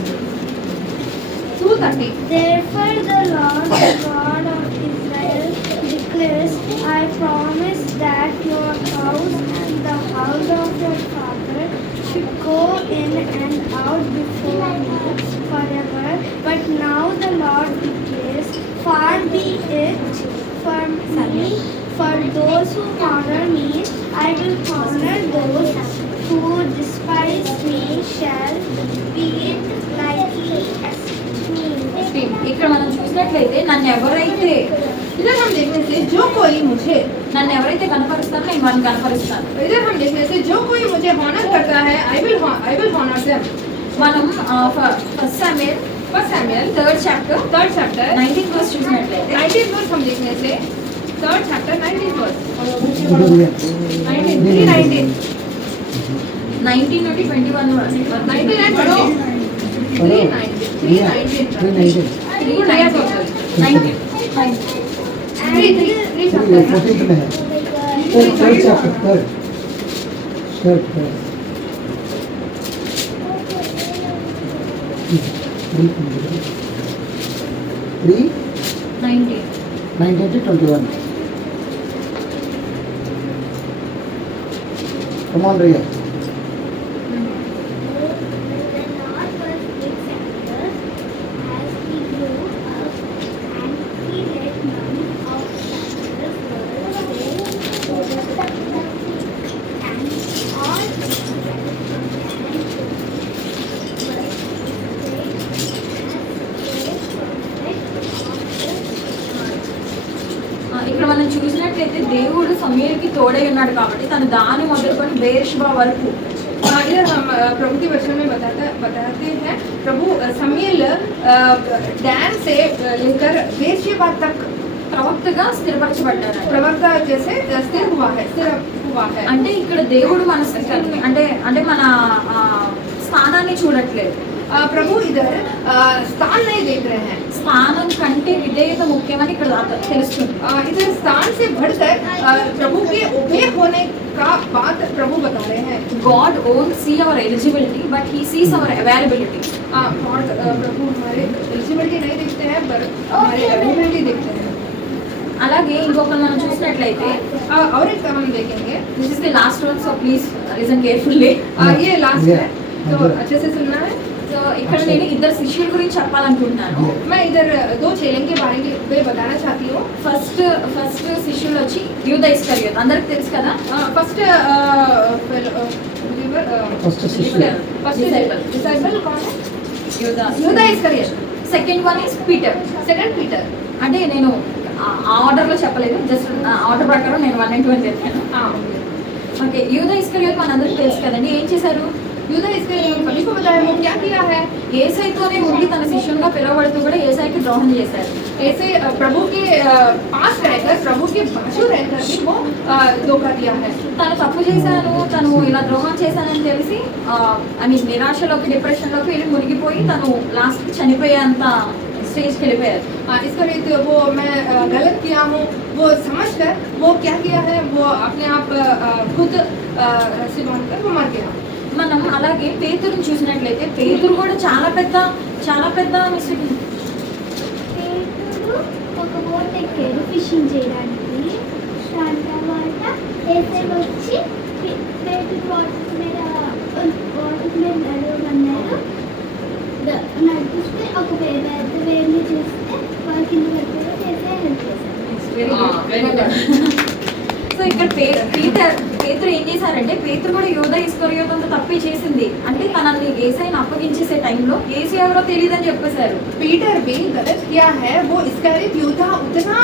2:30 Therefore the Lord, the God of Israel, declares, I promise that your house and the house of your father should go in and out before me forever. But now the Lord declares, far be it from me, for those who honor me, I will honor those who despise me shall be it lightly esteemed. ఇక్కడ మనం చూసినట్లయితే నన్ను ఎవరైతే इधर हम देखने से जो कोई मुझे నన్ను ఎవరైతే కనపరుస్తారో నేను వారిని కనపరుస్తాను. इधर हम देखने से जो कोई मुझे हॉनर करता है आई विल हॉनर देम. మనం first Samuel first Samuel third chapter 3rd chapter 19th verse చూసినట్లయితే 19th वर्स हम देखने से 3rd चैप्टर 19th वर्स ఇదిగో 19 19 నుండి 21 వరకు 19 and 20 319 14th में है third chapter third 19 19 to 21. Come on, Ria. The Lord was with Samuel as he grew up, and he let none of Samuel's brothers stay and all Israel ఇక్కడ మనం చూసినట్లయితే దేవుడు సమూయేలుకి తోడై ఉన్నాడు కాబట్టి తను దాని మొదలుకొని బేర్షెబా వరకు इधर हम प्रभु के वचन में बताते हैं प्रभु समील डैन से लेकर बेर्शेबा तक ప్రవక్తగా స్థిరపరచబడ్డారు. प्रवक्ता जैसे स्थिर हुआ है అంటే ఇక్కడ దేవుడు మన అంటే అంటే మన స్థానాన్ని చూడట్లేదు. प्रभु इधर स्थान नहीं देख रहे हैं. స్థానం కంటే విధేయత ముఖ్యమని ఇక్కడ తెలుస్తుంది. इधर स्थान से बढ़कर प्रभु के उभे होने का बात प्रभु बता रहे हैं. God won't see our eligibility, but He sees our availability. God प्रभु हमारे एलिजिबिलिटी नहीं देखते हैं पर हमारे अवेलेबिलिटी देखते हैं. అలాగే ఇంకొకరు మనం చూసినట్లయితే और एक हम देखेंगे this is the last one, so please listen carefully. ये लास्ट है तो अच्छे से सुनना है. సో ఇక్కడ నేను ఇద్దరు శిష్యుల గురించి చెప్పాలనుకుంటున్నాను. मैं इधर 2 चेलन के बारे में बताना चाहती हूँ. ఫస్ట్ శిష్యులు వచ్చి యూదా ఇస్కరియోత్, అందరికి తెలుసు కదా. फर्स्ट डिसाइपल कौन है? यूदा Iscariot. Second one is Peter. Second Peter. అంటే నేను ఆ ఆర్డర్లో చెప్పలేదు, జస్ట్ ఆర్డర్ ప్రకారం నేను 1 and 2 అని చెప్పాను. ఓకే, యూదా ఇస్కరియోత్ మనందరికీ తెలుసు కదండి. ఏం చేశారు? यूदा इस्करियोत सभी को बताया वो क्या किया है. ఏసైతోనే ఉండి తన శిష్యులుగా పిలువబడుతూ కూడా ఏసైకి ద్రోహం చేశారు. ऐसे प्रभु के पास रहकर प्रभु के बाजू रहकर भी वो धोखा दिया है. తను తప్పు చేశాను, తను ఇలా ద్రోహం చేశానని తెలిసి ఐ మీన్ నిరాశలోకి డిప్రెషన్లోకి వెళ్ళి మునిగిపోయి తను లాస్ట్ చనిపోయేంత स्टेज के लिए इसका नहीं वो मैं गलत किया हूँ वो समझकर वो क्या किया है वो अपने आप खुद रस्सी बांधकर वो मर गया. మనం అలాగే పేతురుని చూసినట్లయితే పేతురు కూడా చాలా పెద్ద మిస్టేక్. పేతురు ఒక బోట్ ఎక్కాడు ఫిషింగ్ చేయడానికి. దాని తర్వాత ఏసై వచ్చి పేతురు వాటర్ మీద నడవమన్నారు. నడిపిస్తే ఒక పెద్ద వేడిని చూస్తే వాళ్ళ కింద పడిపోయి ఏసై హెల్ప్ చేశారు. సో ఇక్కడ పేతురు ఏం చేశారంటే పేతురు కూడా యూదా ఇస్కరియోత్ అంత తప్పి చేసింది. అంటే తనని ఏసైని అప్పగించేసే టైంలో యేసు ఎవరో తెలియదని చెప్పేశారు. पीटर भी गलत किया है वो इस्करियोत यूदा उतना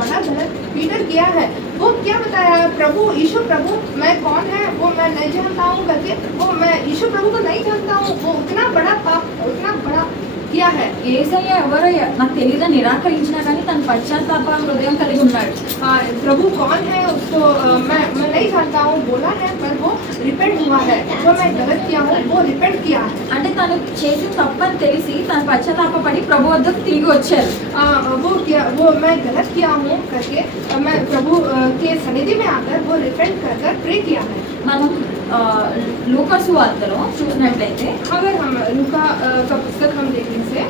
बड़ा गलत पीटर किया है. वो क्या बताया प्रभु यीशु प्रभु मैं कौन है वो मैं नहीं जानता हूँ करके वो मैं यीशु प्रभु को नहीं जानता हूँ. वो उतना बड़ा पाप उतना बड़ा किया है। యేసయ్య ఎవరో నాకు తెలియదని నిరాకరించినా కానీ తన పశ్చాత్తాప హృదయం కలిగి ఉన్నాడు. प्रभु कौन है उसको मैं नहीं जानता हूँ बोला है, पर वो रिपेंट हुआ है, जो मैं गलत किया हूँ वो रिपेंट किया है। అంటే తను చేసిన తప్పని తెలిసి తన పశ్చాత్తాపపడి ప్రభు వద్దకు తిరిగి వచ్చారు. वो मैं गलत किया हूँ करके मैं प्रभु के सन्निधि में आकर वो रिपेंट कर प्रे किया है। మనం లూకా సువార్తలో చూసినట్లయితే अगर हम लूका का पुस्तक हम देखने से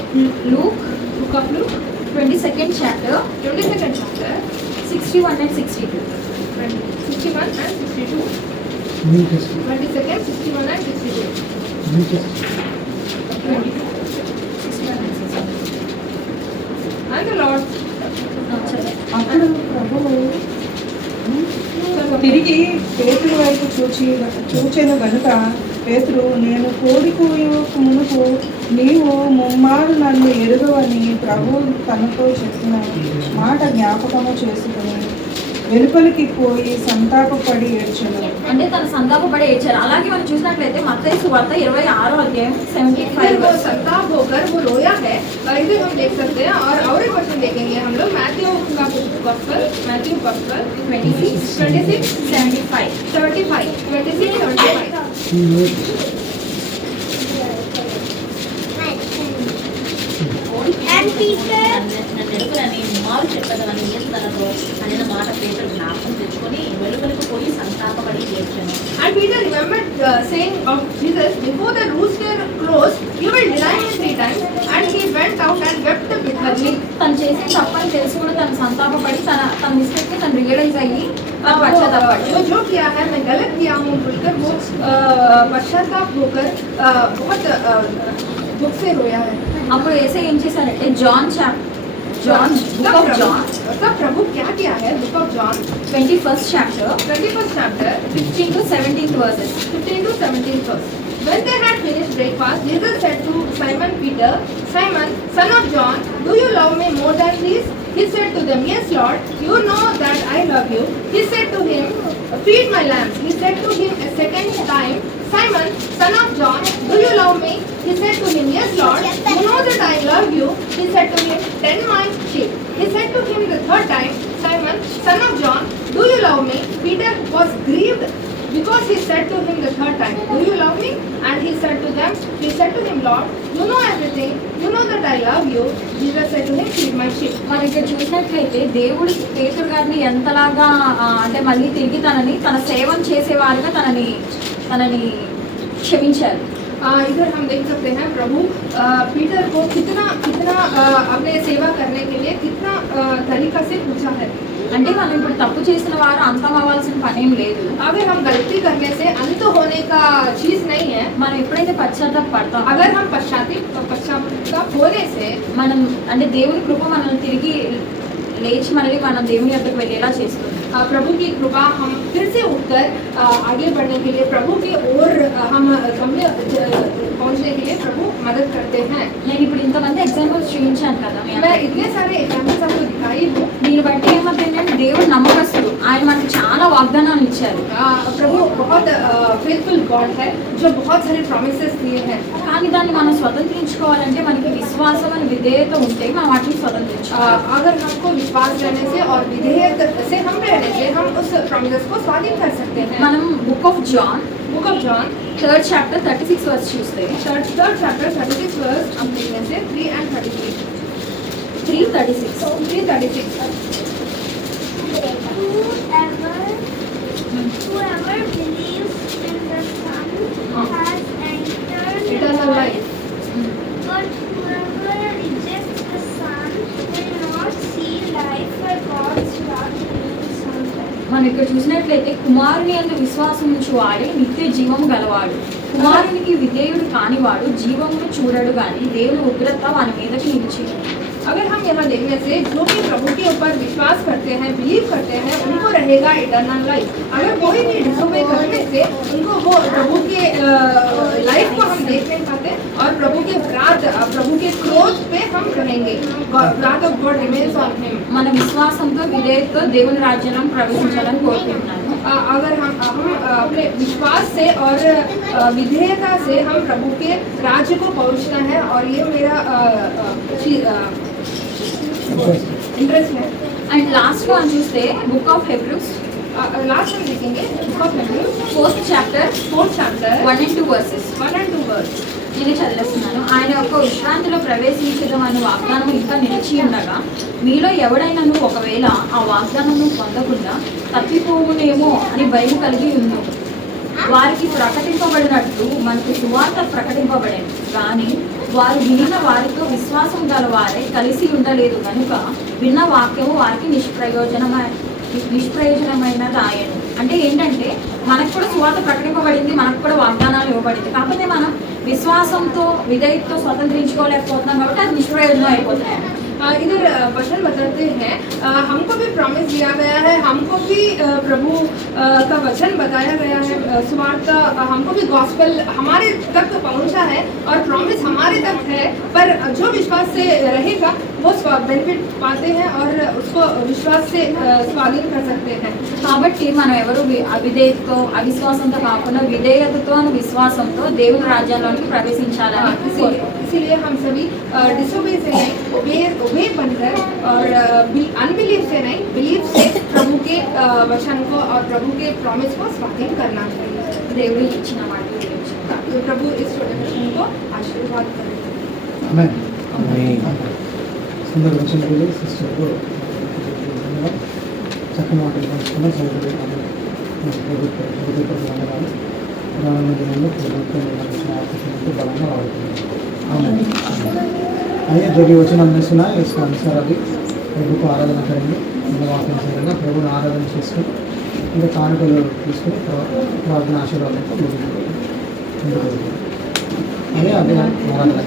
Luke book of look 22nd chapter 22nd chapter 61 and 62. 61 and 62 New Testament. 22nd 61 and 62 New Testament. 61 and 62. and the Lord అప్పుడు ప్రభువు తిరిగి పేతురు వైపు చూచెను గనుక పేతురు నేను కోడికూయకు మునుపు నీవు ముమ్మారు నన్ను ఎరుగవని ప్రభువు తనతో చెప్పిన మాట జ్ఞాపకము చేసుకుని వెలుపలికి పోయి సంతాపపడి ఏడ్చెను. అంటే తన సంతాపపడి ఏడ్చారు. అలాగే మనం చూసినట్లయితే మత్తయి సువార్త 26వ అధ్యాయం फिर 75 वो संताप होकर वो रोया है, इधर हम देख सकते हैं। और एक क्वेश्चन देखेंगे हम लोग मैथ्यू का गॉस्पेल 26 75. 75 26 75 And Peter నన్ను ఎరుకలని మారు చెప్పదవని యేసు తనతో అనిన మాట పేతురు జ్ఞాపకం తెచ్చుకొని వెలుపలకు పోయి సంతాపపడి ఏడ్చెను. And Peter remembered saying of Jesus, before the rooster crows, you will deny me 3 times. And he went out and wept bitterly. తను చేసిన తప్పని తెలిసి కూడా తను సంతాపపడి తన మిస్టేక్ ని తను రియలైజ్ అయ్యి తను పశ్చాత్తాపపడి वो जो किया है मैं गलत किया हूँ बोलकर वो पश्चाताप होकर बहुत दुख से रोया है। అప్పుడు యేసయ్య ఏం చేశారంటే జాన్ బుక్ ఆఫ్ జాన్ तब प्रभु क्या किया है? Book of John 21st chapter 21st chapter 15 to 17th verses. 15 to 17 verse. When they had finished breakfast, Jesus said to Simon Peter, Simon, son of John, do you love me more than these? He said to them, Yes, Lord, you know that I love you. He said to him, Feed my lambs. He said to him a second time, Simon, son of John, do you love me? He said to him, Yes, Lord, you know that I love you. He said to him, Tend my sheep. He said to him the third time, Simon, son of John, do you love me? Peter was grieved because he said to him the third time, Do you love me? And he said to him, Lord, you know everything. You know that I love you. Jesus said to him, Feed my sheep. మనం ఇక్కడ చూసినట్లయితే దేవుడు పేతురు గారిని ఎంతలాగా అంటే మళ్ళీ తిరిగి తన సేవను చేసేవారుగా తనని క్షమించారు. इधर हम देख सकते हैं प्रभु पीटर को कितना अपने सेवा करने के लिए कितना तरीका से पूछा है। అంటే మనం ఇప్పుడు తప్పు చేసిన వారు అంతం అవ్వాల్సిన పనేం లేదు. अगर हम गलती करने से अंत होने का चीज नहीं है। మనం ఎప్పుడైతే పశ్చాత్తాపడతాం अगर हम पश्चाताप होने से మనం అంటే దేవుని కృప మనల్ని తిరిగి లేచి మళ్ళీ మనం దేవుని యొద్దకు వెళ్ళేలా చేస్తుంది. प्रभु की कृपा हम फिर से उठकर आगे बढ़ने के लिए प्रभु की ओर हम गम्य पहुंचने के लिए प्रभु मदद करते हैं। నేను ఇప్పుడు ఇంతమంది ఎగ్జాంపుల్స్ చూపించాను కదా మీ मैं అందరికీ. इतने सारे एग्जाम्पल्स आपको दिखाई हूँ। దీన్ని బట్టి ఏమంటే దేవుడు నమ్మకస్తుడు. ఆయన మనకు చాలా వాగ్దానాలు ఇచ్చారు. प्रभु बहुत फेथफुल गॉड है जो बहुत सारे प्रॉमिसेस दिए हैं। కానీ దాన్ని మనం స్వతంత్రించుకోవాలంటే మనకి విశ్వాసం అని విధేయత ఉంటే మనం వాటిని స్వతంత్రించుకోవాలి. अगर हमको विश्वास रहने से और विधेयक से हम रहने से हम उस प्रॉमिसेस को स्वाधीन कर सकते हैं। మనం book of John book of John 3rd chapter 36 verse చూస్తే third chapter 36 verse हम देखने से 3 and 33 3:36 3:36 Whoever believes in the Son has entered eternal life. But whoever rejects the Son will not see life, but God's wrath will be someday. మనం ఇక్కడ చూసినట్లయితే కుమారుని యందు విశ్వాసం ఉంచు వాడే నిత్య జీవము గలవాడు. కుమారునికి విధేయుడు కానివాడు జీవమును చూడడు గాని దేవుని ఉగ్రత వాని మీదకి నిలిచి. अगर हम यहाँ देखने से जो भी प्रभु के ऊपर विश्वास करते हैं बिलीव करते हैं उनको रहेगा इटर्नल लाइफ। अगर कोई भी डिसोबे करने से उनको वो प्रभु के लाइफ को हम देख नहीं पाते और प्रभु के वरात प्रभु के क्रोध पे हम रहेंगे। वरात of God remains on him. మన విశ్వాసంతో విధేయతతో దేవుని రాజ్యంలో ప్రవేశించాలని కోరుకుంటున్నాను. अगर हम अपने विश्वास से और विधेयता से हम प्रभु के राज्य को पहुंचना है, और ये मेरा इंटरेस्ट है। అండ్ లాస్ట్లో అని చూస్తే బుక్ ఆఫ్ హెబ్రూస్ लास्ट हम देखेंगे book of Hebrews 4th chapter 4th chapter 1 and 2 versus. 1 and 2 verse. నేను చదివేస్తున్నాను. ఆయన యొక్క విశ్రాంతిలో ప్రవేశించడం అనే వాగ్దానం ఇంకా నిలిచి ఉండగా మీలో ఎవడైనాను ఒకవేళ ఆ వాగ్దానము పొందకుండా తప్పిపోవునేమో అని భయం కలిగి ఉన్నాం. వారికి ప్రకటింపబడినట్లు మనకు సువార్త ప్రకటింపబడింది, కానీ వారు వినిన వారితో విశ్వాసం గల వారే కలిసి ఉండలేదు కనుక విన్న వాక్యము వారికి నిష్ప్రయోజనమైనది ఆయన. అంటే ఏంటంటే మనకు కూడా సువార్త ప్రకటింపబడింది, మనకు కూడా వాగ్దానాలు ఇవ్వబడింది, కాకపోతే మనం విశ్వాసంతో విధేయతతో స్వతంత్రించుకోలేకపోతున్నాం కాబట్టి అది నిష్ప్రయోజనం అయిపోతాయి. इधर वचन बताते हैं हमको भी प्रॉमिस दिया गया है, हमको भी प्रभु का वचन बताया गया है, सुवार्ता हमको भी गॉस्पेल हमारे तक पहुंचा है और प्रॉमिस हमारे तक है, पर जो विश्वास से रहेगा वो बेनिफिट पाते हैं और उसको विश्वास से स्वाधीन कर सकते हैं. కాబట్టి మనం ఎవరు అవిధేయతతో అవిశ్వాసంతో కాకుండా విధేయతతో విశ్వాసంతో దేవుని రాజ్యంలోనికి ప్రవేశించాలని. इसीलिए हम सभी डिसोबे से नहीं, ओबे बनकर और अनबिलीव से नहीं, बिलीव से प्रभु के वचन को और प्रभु के प्रॉमिस को स्वाधीन करना चाहिए. దేవుడు ఇచ్చిన మాటలు तो प्रभु इस छोटे बच्चों को आशीर्वाद करें. आमेन. सुंदर वचन बोले सिस्टर को धन्यवाद. చక్కని మాటలు పంచుకున్న సోదరుడు రానున్న దినంలో ప్రభుత్వం ఆకర్షణతో బలంగా వాడుతుంది. आइए जो भी वचन हमने सुना है इसका अनुसार अभी प्रभु को आराधना करेंगे. वाक्यानुसाరంగా ప్రభుని ఆరాధన చేసుకుని ఇంకా కానుకలు తీసుకుని ప్రార్థన ఆశీర్వాదంతో ముందుకు అదే అదే ఆరాధన.